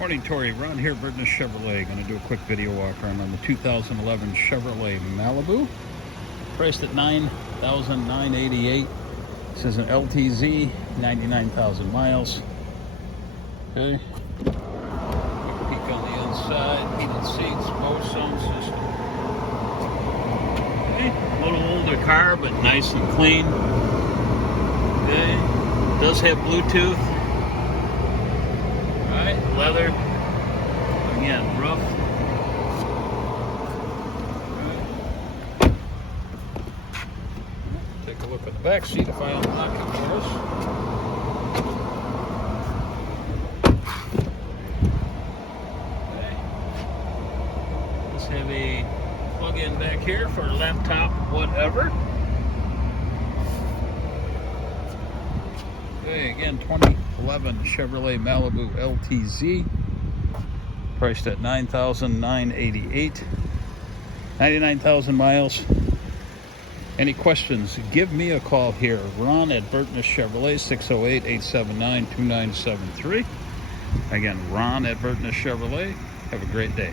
Morning, Tori. Ron here, Burton Chevrolet. Going to do a quick video walk around on the 2011 Chevrolet Malibu. Priced at $9,988. This is an LTZ, 99,000 miles. Okay. Quick peek on the inside. Heated seats, Bose sound system. Okay. A little older car, but nice and clean. Okay. Does have Bluetooth. Leather, again, rough. Right. Take a look at the back seat if I unlock it for us. Okay. Let's have a plug-in back here for a laptop, whatever. Okay, again, 2011 Chevrolet Malibu LTZ, priced at $9,988, 99,000 miles. Any questions, give me a call here, Ron at Burton Chevrolet, 608-879-2973. Again, Ron at Burton Chevrolet. Have a great day.